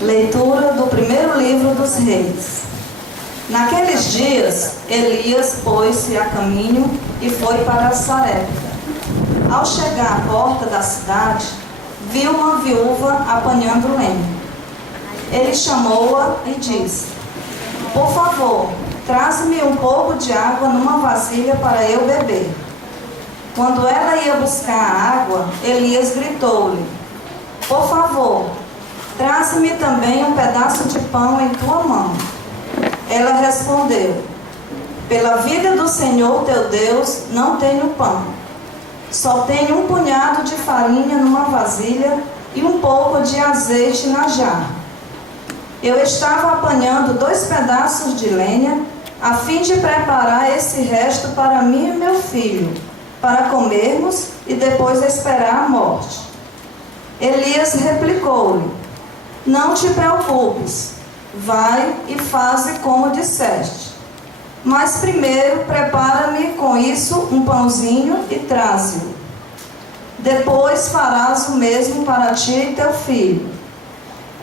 Leitura do primeiro livro dos Reis. Naqueles dias, Elias pôs-se a caminho e foi para Sarepta. Ao chegar à porta da cidade, viu uma viúva apanhando lenha. Ele chamou-a e disse: "Por favor, traze-me um pouco de água numa vasilha para eu beber." Quando ela ia buscar a água, Elias gritou-lhe: "Por favor, traze-me também um pedaço de pão em tua mão." Ela respondeu: "Pela vida do Senhor teu Deus, não tenho pão. Só tenho um punhado de farinha numa vasilha e um pouco de azeite na jarra. Eu estava apanhando 2 pedaços de lenha, a fim de preparar esse resto para mim e meu filho, para comermos e depois esperar a morte." Elias replicou-lhe: "Não te preocupes, vai e faze como disseste. Mas primeiro prepara-me com isso um pãozinho e traze-o. Depois farás o mesmo para ti e teu filho.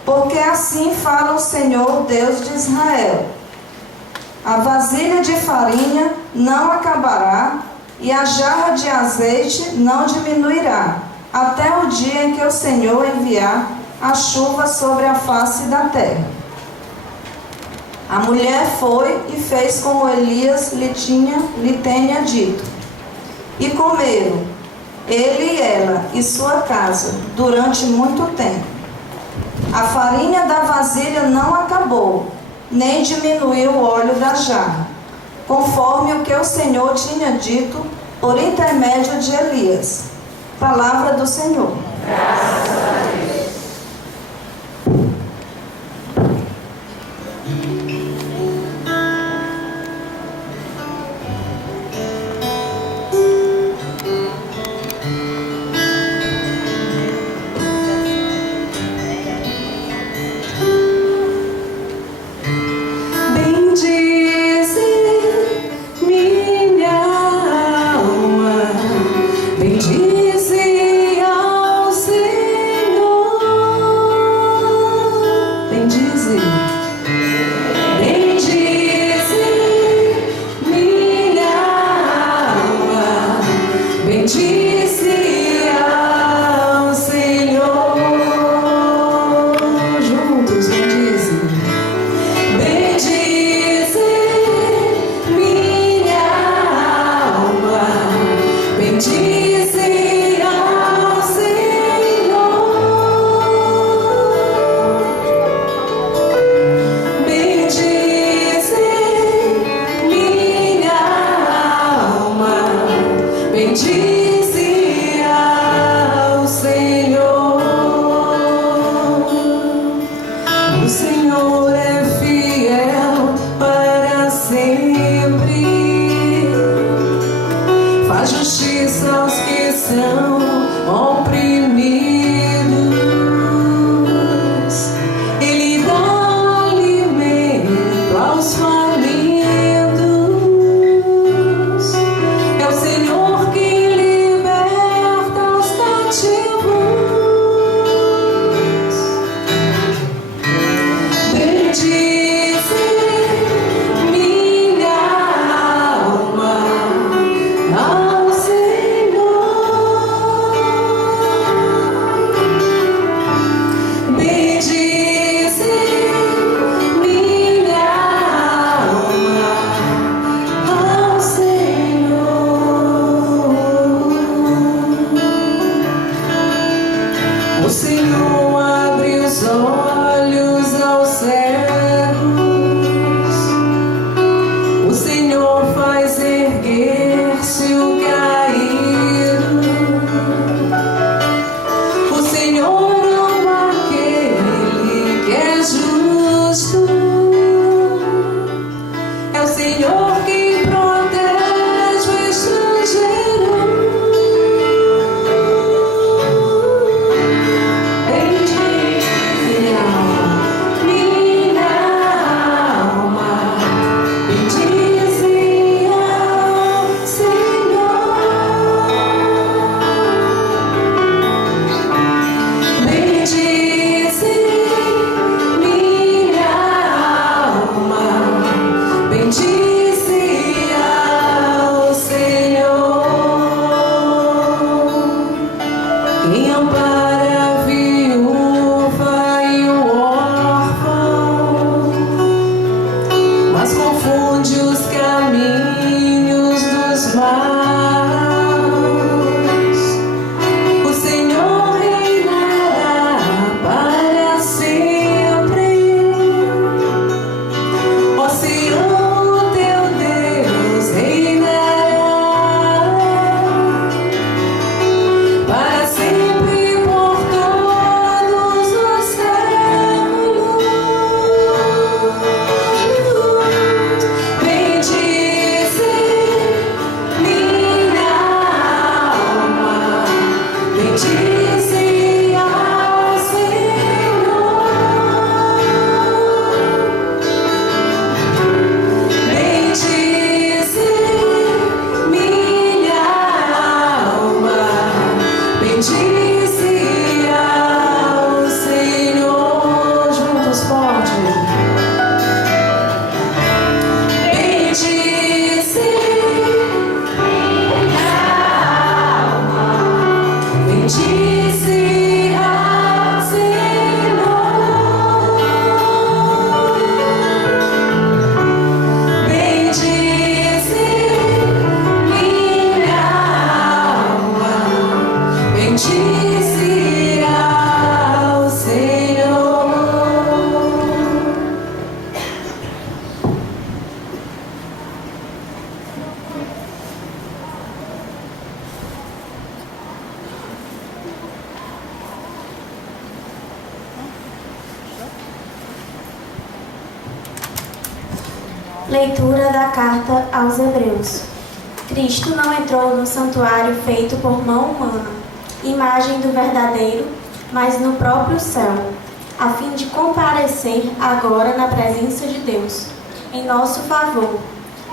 Porque assim fala o Senhor Deus de Israel: a vasilha de farinha não acabará e a jarra de azeite não diminuirá, até o dia em que o Senhor enviar a chuva sobre a face da terra." A mulher foi e fez como Elias lhe tenha dito. E comeram, ele e ela e sua casa, durante muito tempo. A farinha da vasilha não acabou, nem diminuiu o óleo da jarra, conforme o que o Senhor tinha dito por intermédio de Elias. Palavra do Senhor. Graças a Deus. Leitura da carta aos Hebreus. Cristo não entrou no santuário feito por mão humana, imagem do verdadeiro, mas no próprio céu, a fim de comparecer agora na presença de Deus, em nosso favor.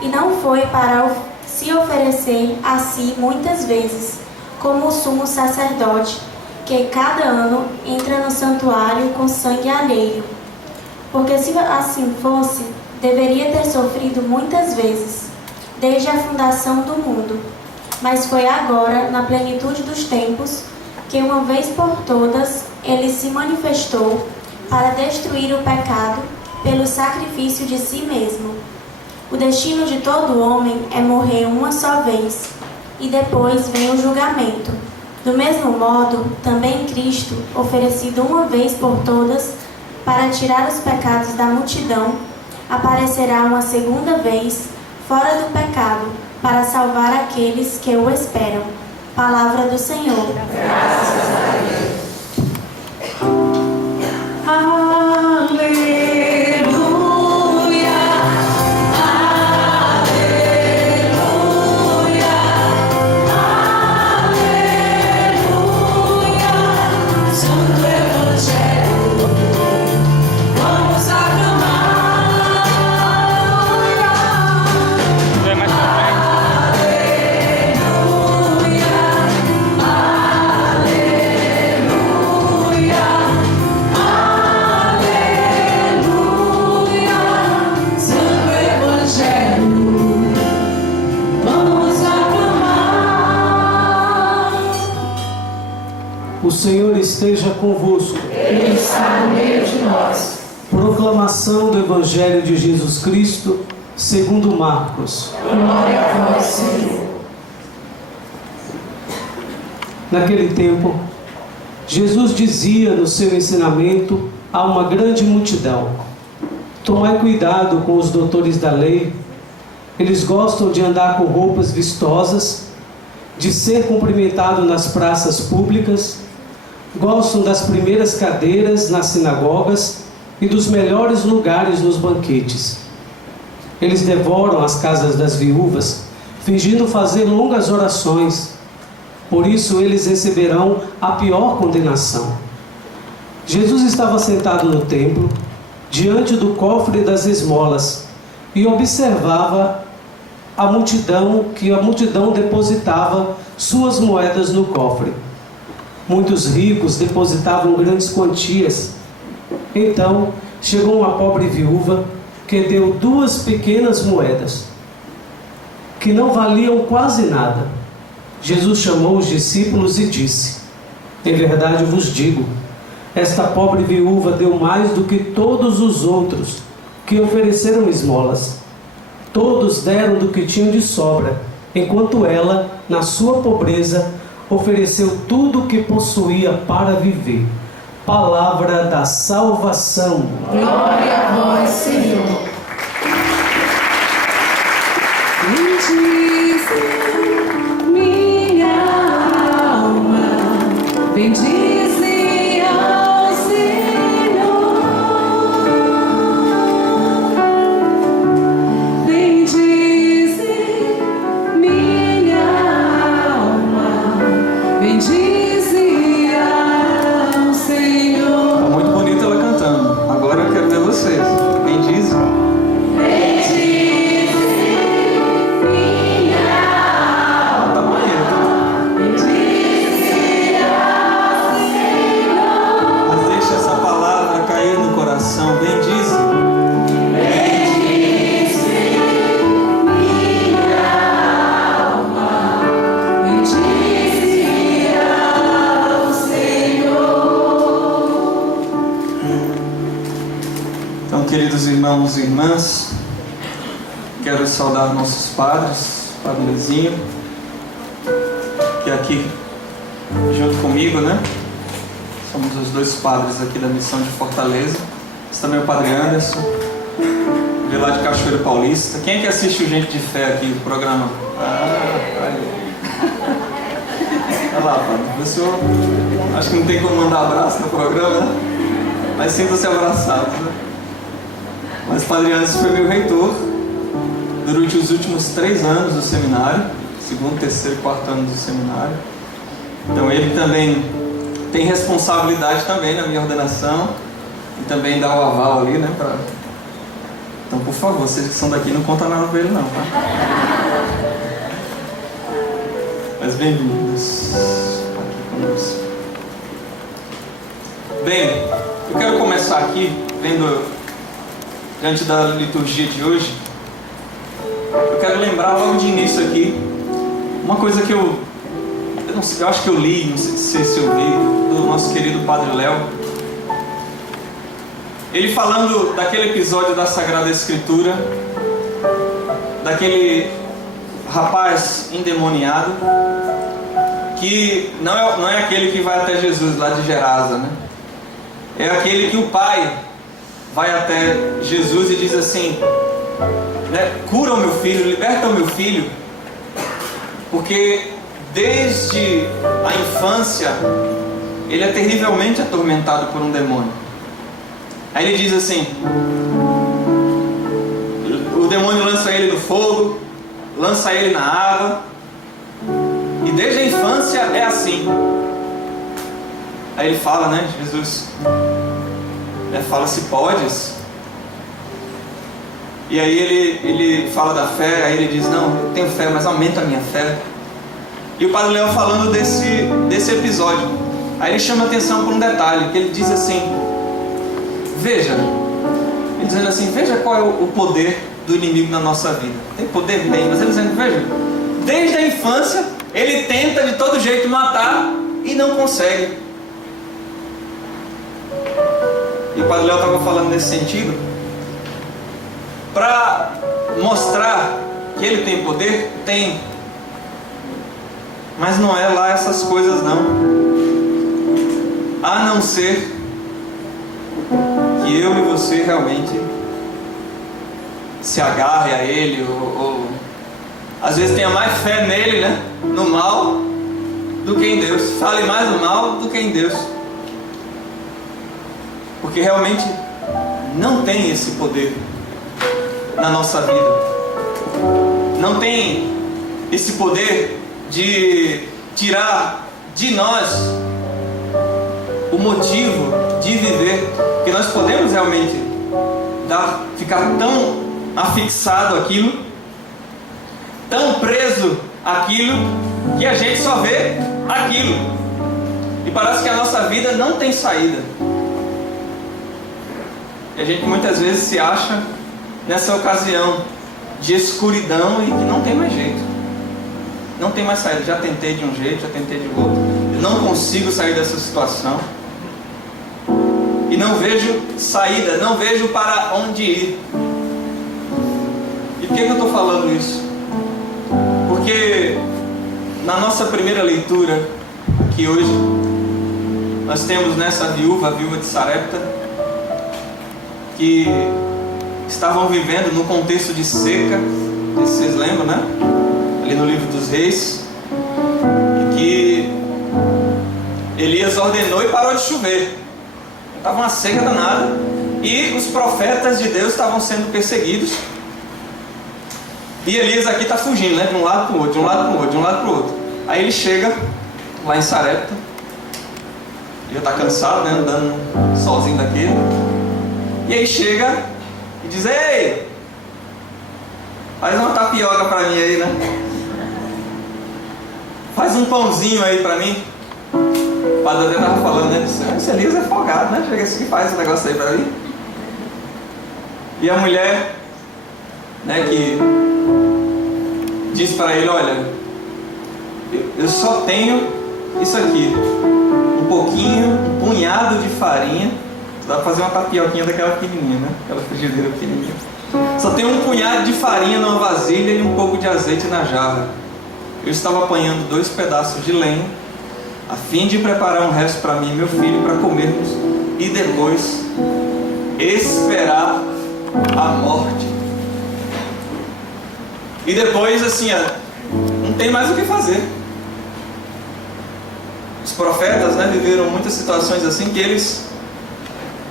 E não foi para se oferecer a si muitas vezes, como o sumo sacerdote, que cada ano entra no santuário com sangue alheio. Porque se assim fosse, deveria ter sofrido muitas vezes, desde a fundação do mundo. Mas foi agora, na plenitude dos tempos, que uma vez por todas ele se manifestou para destruir o pecado pelo sacrifício de si mesmo. O destino de todo homem é morrer uma só vez, e depois vem o julgamento. Do mesmo modo, também Cristo, oferecido uma vez por todas para tirar os pecados da multidão, aparecerá uma segunda vez fora do pecado, para salvar aqueles que o esperam. Palavra do Senhor. Graças a Deus. O Senhor esteja convosco. Ele está no meio de nós. Proclamação do Evangelho de Jesus Cristo, segundo Marcos. Glória a vós, Senhor. Naquele tempo, Jesus dizia no seu ensinamento a uma grande multidão: tomai cuidado com os doutores da lei. Eles gostam de andar com roupas vistosas, de ser cumprimentado nas praças públicas, gostam das primeiras cadeiras nas sinagogas e dos melhores lugares nos banquetes. Eles devoram as casas das viúvas, fingindo fazer longas orações. Por isso eles receberão a pior condenação. Jesus estava sentado no templo, diante do cofre das esmolas, e observava a multidão depositava suas moedas no cofre. Muitos ricos depositavam grandes quantias. Então chegou uma pobre viúva que deu 2 pequenas moedas, que não valiam quase nada. Jesus chamou os discípulos e disse: em verdade vos digo, esta pobre viúva deu mais do que todos os outros que ofereceram esmolas. Todos deram do que tinham de sobra, enquanto ela, na sua pobreza, ofereceu tudo o que possuía para viver. Palavra da salvação. Glória a vós, Senhor. Bendize minha alma, bendize ao Senhor. Bendize minha alma, bendize ao Senhor. Tá muito bonita ela cantando. Agora eu quero ver vocês. Bendize. Queridos irmãos e irmãs, quero saudar nossos padres, Padre Lezinho, que é aqui junto comigo, né? Somos os 2 padres aqui da missão de Fortaleza. Esse também é o Padre Anderson, de lá de Cachoeiro Paulista. Quem é que assiste o Gente de Fé aqui do programa? Olha lá, Padre. O senhor, acho que não tem como mandar abraço no programa, né? Mas sinta-se abraçado, né? Mas Padre Anderson foi meu reitor durante os últimos 3 anos do seminário, segundo, terceiro e quarto ano do seminário. Então ele também tem responsabilidade também na minha ordenação e também dá o aval ali, né? Então, por favor, vocês que são daqui, não conta nada com ele não, tá? Mas bem-vindos aqui conosco. Bem, eu quero começar aqui vendo, diante da liturgia de hoje, eu quero lembrar logo de início aqui uma coisa que eu não sei, eu acho que eu li, não sei se eu vi, do nosso querido Padre Léo. Ele falando daquele episódio da Sagrada Escritura, daquele rapaz endemoniado, que não é aquele que vai até Jesus lá de Gerasa, né? É aquele que o pai vai até Jesus e diz assim, né, cura o meu filho, liberta o meu filho, porque desde a infância ele é terrivelmente atormentado por um demônio. Aí ele diz assim, o demônio lança ele no fogo, lança ele na água, e desde a infância é assim. Aí ele fala, né, Jesus fala, se podes. E aí ele fala da fé, aí ele diz, não, eu tenho fé, mas aumenta a minha fé. E o Padre Léo falando desse episódio, aí ele chama a atenção por um detalhe, que ele diz assim, veja, ele dizendo assim, veja qual é o poder do inimigo na nossa vida. Tem poder? Tem, mas ele dizendo, veja, desde a infância ele tenta de todo jeito matar e não consegue. E o Padre Léo estava falando nesse sentido, para mostrar que ele tem poder, tem, mas não é lá essas coisas não, a não ser que eu e você realmente se agarre a ele, ou às vezes tenha mais fé nele, né, no mal, do que em Deus. Fale mais no mal do que em Deus, porque realmente não tem esse poder na nossa vida. Não tem esse poder de tirar de nós o motivo de viver, que nós podemos realmente ficar tão afixado àquilo, tão preso àquilo, que a gente só vê aquilo e parece que a nossa vida não tem saída. E a gente muitas vezes se acha nessa ocasião de escuridão e que não tem mais jeito, não tem mais saída. Já tentei de um jeito, já tentei de outro, não consigo sair dessa situação e não vejo saída, não vejo para onde ir. E por que eu estou falando isso? Porque na nossa primeira leitura aqui hoje nós temos nessa viúva, a viúva de Sarepta, que estavam vivendo no contexto de seca, vocês lembram, né? Ali no livro dos Reis, e que Elias ordenou e parou de chover. Estava uma seca danada e os profetas de Deus estavam sendo perseguidos. E Elias aqui está fugindo, né? De um lado para o outro, de um lado para o outro, de um lado para o outro. Aí ele chega lá em Sarepta, já está cansado, né? Andando sozinho daquele. E aí chega e diz, ei, faz uma tapioca para mim aí, né? Faz um pãozinho aí para mim. O padre até estava falando, né? Esse Elias é folgado, né? Chega assim e faz esse negócio aí para mim. E a mulher, né, que diz para ele, olha, eu só tenho isso aqui, um pouquinho, um punhado de farinha. Dá para fazer uma tapioquinha daquela pequenininha, né? Aquela frigideira pequenininha. Só tem um punhado de farinha numa vasilha e um pouco de azeite na jarra. Eu estava apanhando 2 pedaços de lenha, a fim de preparar um resto para mim e meu filho para comermos e depois esperar a morte. E depois, assim, não tem mais o que fazer. Os profetas, né, viveram muitas situações assim que eles...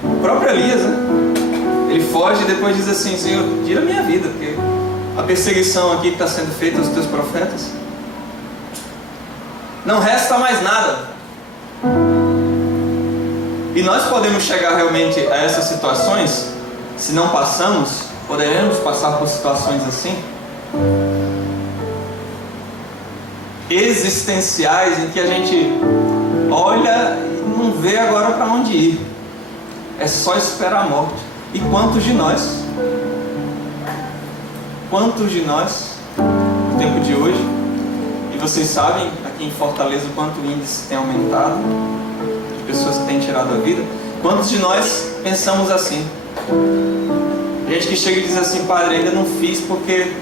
O próprio Elias, né? Ele foge e depois diz assim, Senhor, tira a minha vida, porque a perseguição aqui que está sendo feita aos teus profetas? Não resta mais nada. E nós podemos chegar realmente a essas situações, se não passamos, poderemos passar por situações assim, existenciais, em que a gente olha e não vê agora para onde ir. É só esperar a morte. E quantos de nós no tempo de hoje, e vocês sabem aqui em Fortaleza o quanto o índice tem aumentado de pessoas que têm tirado a vida, quantos de nós pensamos assim? Gente que chega e diz assim: padre, ainda não fiz porque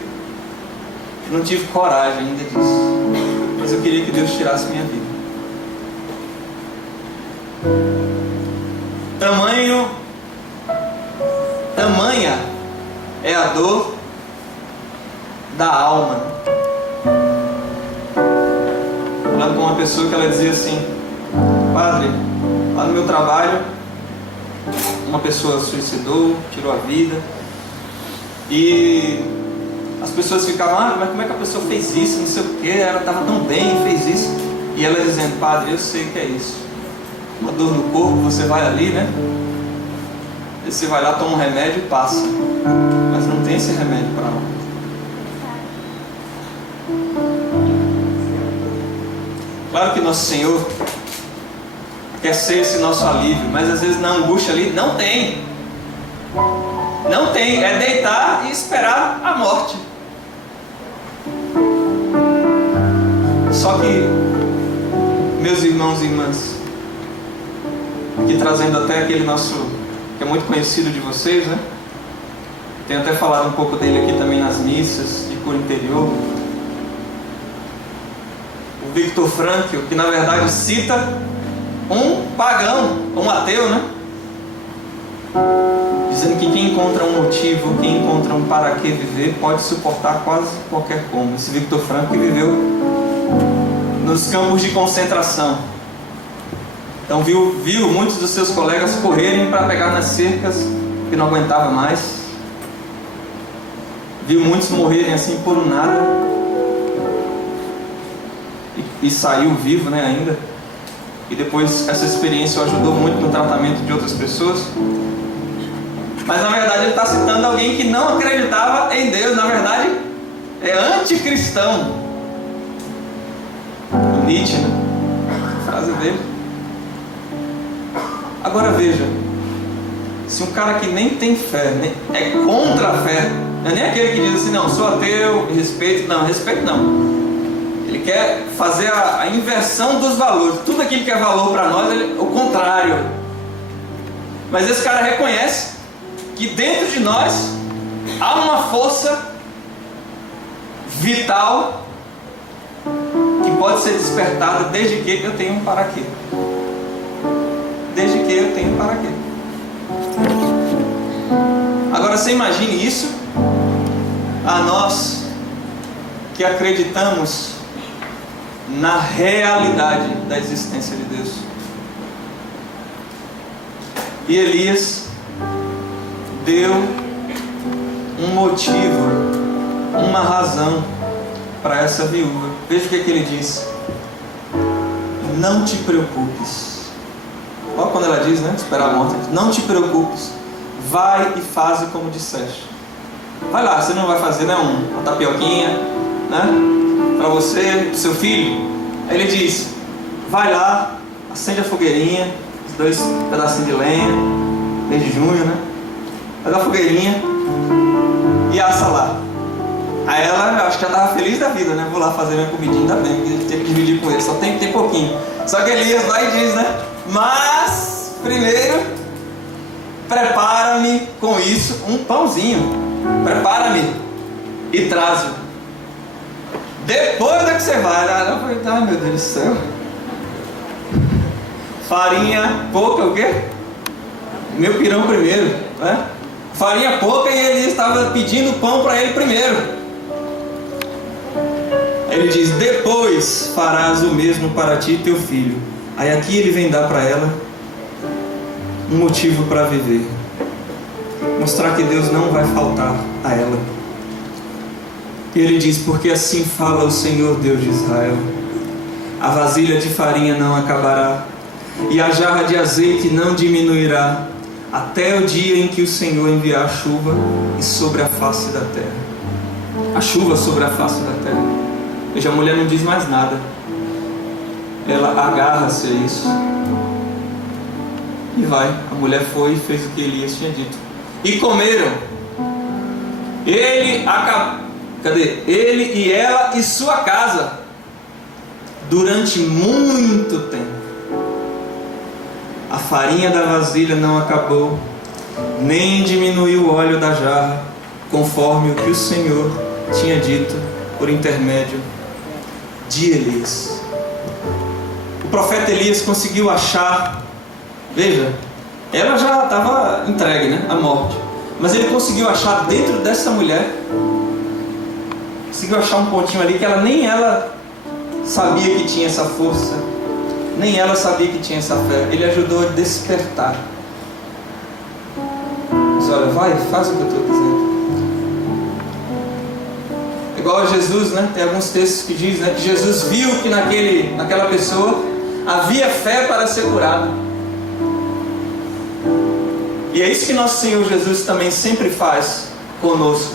não tive coragem ainda disso, mas eu queria que Deus tirasse minha vida. Tamanha é a dor da alma. Falando com uma pessoa que ela dizia assim: padre, lá no meu trabalho uma pessoa suicidou, tirou a vida, e as pessoas ficavam: mas como é que a pessoa fez isso, não sei o que, ela estava tão bem, fez isso. E ela dizendo: padre, eu sei que é isso, uma dor no corpo, você vai ali, né? Você vai lá, toma um remédio e passa, mas não tem esse remédio para alma. Claro que nosso Senhor quer ser esse nosso alívio, mas às vezes na angústia ali não tem, é deitar e esperar a morte. Só que, meus irmãos e irmãs, aqui trazendo até aquele nosso, que é muito conhecido de vocês, né? Tenho até falado um pouco dele aqui também nas missas de cura interior, o Viktor Frankl, que na verdade cita um pagão, um ateu, né? Dizendo que quem encontra um motivo, quem encontra um para que viver, pode suportar quase qualquer como. Esse Viktor Frankl que viveu nos campos de concentração. Então viu muitos dos seus colegas correrem para pegar nas cercas, que não aguentava mais. Viu muitos morrerem assim por um nada. E saiu vivo, né, ainda. E depois essa experiência o ajudou muito no tratamento de outras pessoas. Mas na verdade ele está citando alguém que não acreditava em Deus. Na verdade é anticristão. O Nietzsche, né? A frase dele. Agora veja, se um cara que nem tem fé, é contra a fé, não é nem aquele que diz assim: não, sou ateu, respeito não. Ele quer fazer a inversão dos valores. Tudo aquilo que é valor para nós, o contrário. Mas esse cara reconhece que dentro de nós há uma força vital que pode ser despertada desde que eu tenho um para quê. Desde que eu tenho um para quê. Agora você imagine isso a nós que acreditamos na realidade da existência de Deus. E Elias deu um motivo, uma razão para essa viúva. Veja o que ele disse: não te preocupes. Olha quando ela diz, né? Esperar a morte. Não te preocupes, vai e faze como disseste. Vai lá, você não vai fazer, né, uma tapioquinha, né, para você, pro seu filho. Aí ele diz: vai lá, acende a fogueirinha, os 2 pedacinhos de lenha, mês de junho, né? Pega a fogueirinha e assa lá. Aí ela, acho que já estava feliz da vida, né? Vou lá fazer minha comidinha, ainda bem, porque tem que dividir com ele, só tem que ter pouquinho. Só que Elias vai e diz, né? Mas, primeiro, prepara-me com isso um pãozinho. Prepara-me e traz-o. Depois é que você vai. Ela falou: ai meu Deus do céu. Farinha pouca, o quê? Meu pirão primeiro, né? Farinha pouca e ele estava pedindo pão para ele primeiro. Ele diz: depois farás o mesmo para ti e teu filho. Aí aqui ele vem dar para ela um motivo para viver. Mostrar que Deus não vai faltar a ela. E ele diz: porque assim fala o Senhor Deus de Israel: a vasilha de farinha não acabará, e a jarra de azeite não diminuirá, até o dia em que o Senhor enviar a chuva e sobre a face da terra. A chuva sobre a face da terra. Veja, a mulher não diz mais nada. Ela agarra-se a isso. E vai. A mulher foi e fez o que Elias tinha dito. E comeram. Ele e ela e sua casa durante muito tempo. A farinha da vasilha não acabou, nem diminuiu o óleo da jarra, conforme o que o Senhor tinha dito por intermédio de Elias. O profeta Elias conseguiu achar, veja, ela já estava entregue, né, à morte, mas ele conseguiu achar dentro dessa mulher, conseguiu achar um pontinho ali que nem ela sabia que tinha essa força, nem ela sabia que tinha essa fé. Ele ajudou a despertar. Mas olha, vai, faz o que eu estou dizendo. Igual a Jesus, né? Tem alguns textos que diz, né, que Jesus viu que naquela pessoa havia fé para ser curado. E é isso que nosso Senhor Jesus também sempre faz conosco.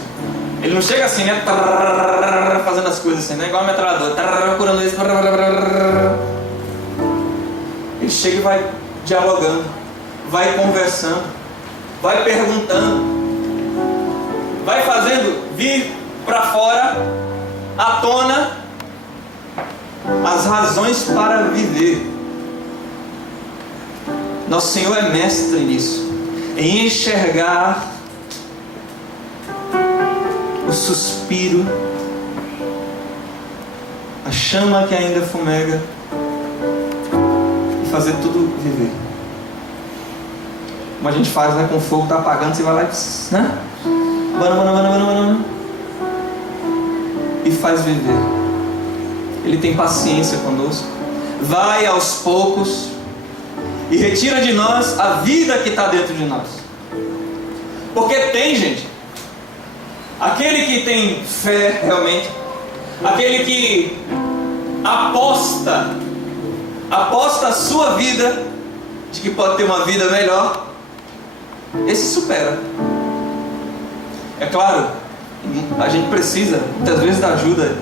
Ele não chega assim, né, fazendo as coisas assim, né, igual a metralhadora, curando isso. Ele chega e vai dialogando, vai conversando, vai perguntando, vai fazendo vir para fora, à tona, as razões para viver. Nosso Senhor é mestre nisso, em enxergar o suspiro, a chama que ainda fumega, e fazer tudo viver. Como a gente faz, né? Com o fogo está apagando, você vai lá e, né? E faz viver. Ele tem paciência conosco, vai aos poucos e retira de nós a vida que está dentro de nós. Porque tem, gente, aquele que tem fé realmente, aquele que aposta a sua vida de que pode ter uma vida melhor, esse supera. É claro, a gente precisa muitas vezes da ajuda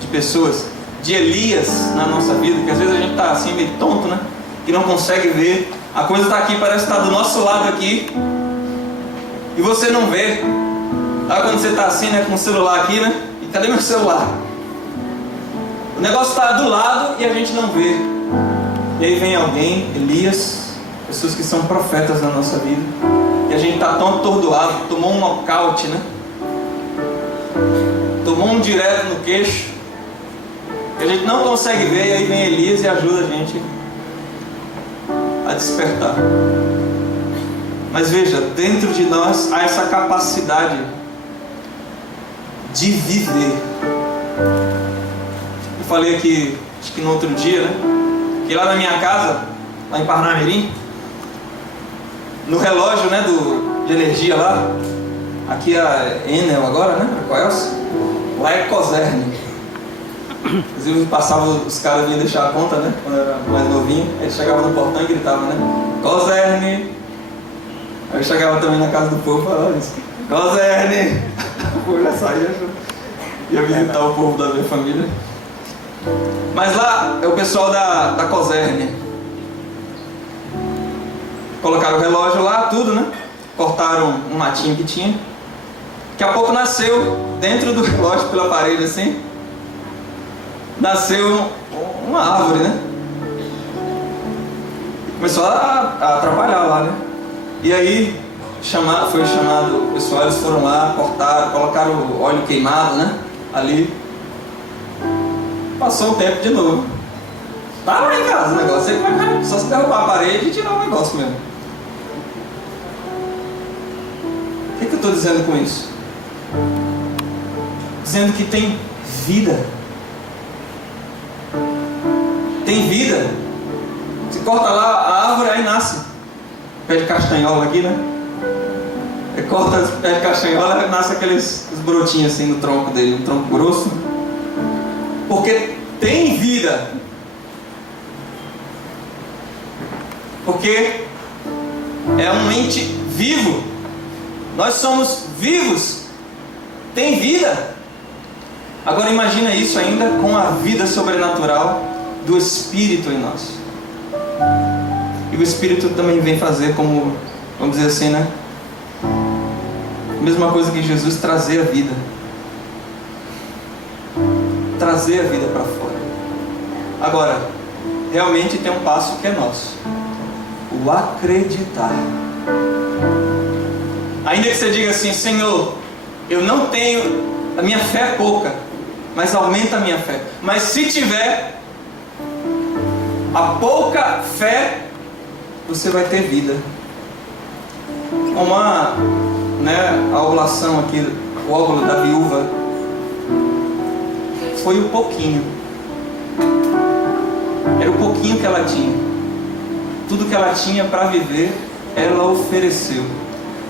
de pessoas, de Elias na nossa vida, que às vezes a gente está assim meio tonto, né? Que não consegue ver, a coisa está aqui, parece que está do nosso lado aqui, e você não vê. Sabe quando você está assim, né, com o celular aqui, né? E cadê meu celular? O negócio está do lado e a gente não vê. E aí vem alguém, Elias, pessoas que são profetas na nossa vida, e a gente está tão atordoado, tomou um nocaute, né? Tomou um direto no queixo, que a gente não consegue ver, e aí vem Elias e ajuda a gente a despertar. Mas veja, dentro de nós há essa capacidade de viver. Eu falei aqui, acho que no outro dia, né, que lá na minha casa, lá em Parnamirim, no relógio, né, de energia lá, aqui é a Enel agora, né, a Coelce, lá é Coserne. Inclusive passava, os caras vinham deixar a conta, né, quando eu era mais novinho, aí chegava no portão e gritava, né, Coserne. Aí eu chegava também na casa do povo e falava isso, Coserne. O povo já saía, ia visitar o povo da minha família. Mas lá é o pessoal da Coserne. Colocaram o relógio lá, tudo, né? Cortaram um matinho que tinha. Daqui a pouco nasceu, dentro do relógio, pela parede assim, nasceu uma árvore, né? Começou a atrapalhar lá, né? E aí foi chamado o pessoal, eles foram lá, cortaram, colocaram o óleo queimado, né? Ali. Passou um tempo de novo. Tá lá em casa o negócio, aí vai só se derrubar a parede e tirar o negócio mesmo. O que eu estou dizendo com isso? Dizendo que tem vida. Tem vida. Você corta lá a árvore, aí nasce. Pé de castanhola aqui, né? É corta as pés de castanhola, nasce aqueles brotinhos assim no tronco dele, um tronco grosso. Porque tem vida. Porque é um ente vivo. Nós somos vivos. Tem vida. Agora imagina isso ainda com a vida sobrenatural do Espírito em nós. E o Espírito também vem fazer como, vamos dizer assim, né? Mesma coisa que Jesus, trazer a vida. Trazer a vida para fora. Agora, realmente tem um passo que é nosso. O acreditar. Ainda que você diga assim: Senhor, eu não tenho, a minha fé é pouca, mas aumenta a minha fé. Mas se tiver a pouca fé, você vai ter vida. Uma, a oblação aqui, o óvulo da viúva, foi o pouquinho. Era o pouquinho que ela tinha. Tudo que ela tinha para viver, ela ofereceu.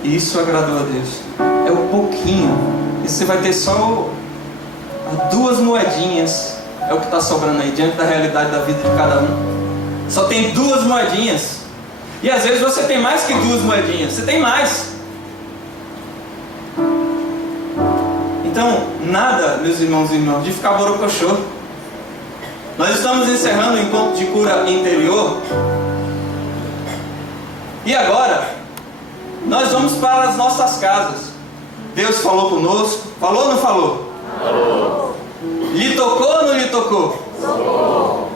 E isso agradou a Deus. É o pouquinho. E você vai ter só 2 moedinhas. É o que está sobrando aí, diante da realidade da vida de cada um. Só tem 2 moedinhas. E às vezes você tem mais que 2 moedinhas. Você tem mais. Então, nada, meus irmãos e irmãs, de ficar borocochô. Nós estamos encerrando o encontro de cura interior. E agora, nós vamos para as nossas casas. Deus falou conosco. Falou ou não falou? Falou. Lhe tocou ou não lhe tocou? Tocou.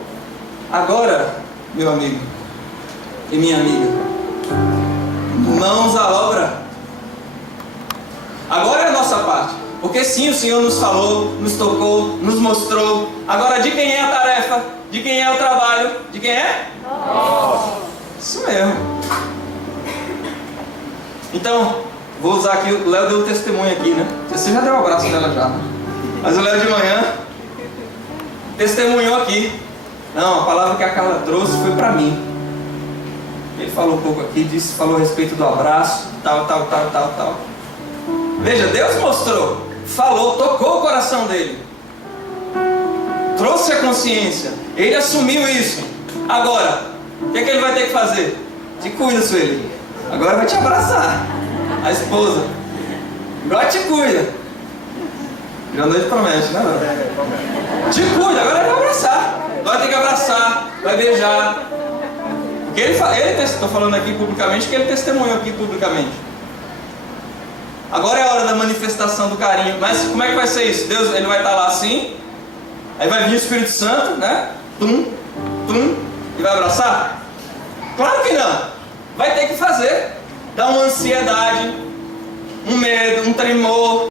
Agora, meu amigo e minha amiga, mãos à obra. Agora é a nossa parte. Porque sim, o Senhor nos falou, nos tocou, nos mostrou. Agora, de quem é a tarefa? De quem é o trabalho? De quem é? Nossa. Isso mesmo. Então, vou usar aqui, o Léo deu um testemunho aqui, né? Você já deu um abraço nela já, né? Mas o Léo de manhã testemunhou aqui. Não, a palavra que a Carla trouxe foi para mim. Ele falou um pouco aqui, falou a respeito do abraço, tal. Veja, Deus mostrou, falou, tocou o coração dele, trouxe a consciência, ele assumiu isso. Agora, o que é que ele vai ter que fazer? Te cuida, Sueli. Agora vai te abraçar. A esposa. Agora te cuida. Já noite promete, né? Te cuida, agora vai abraçar. Vai ter que abraçar, vai beijar. Porque estou falando aqui publicamente, que ele testemunhou aqui publicamente. Agora é a hora da manifestação do carinho. Mas como é que vai ser isso? Deus, ele vai estar lá assim. Aí vai vir o Espírito Santo, né? E vai abraçar? Claro que não. Vai ter que fazer. Dá uma ansiedade, um medo, um tremor.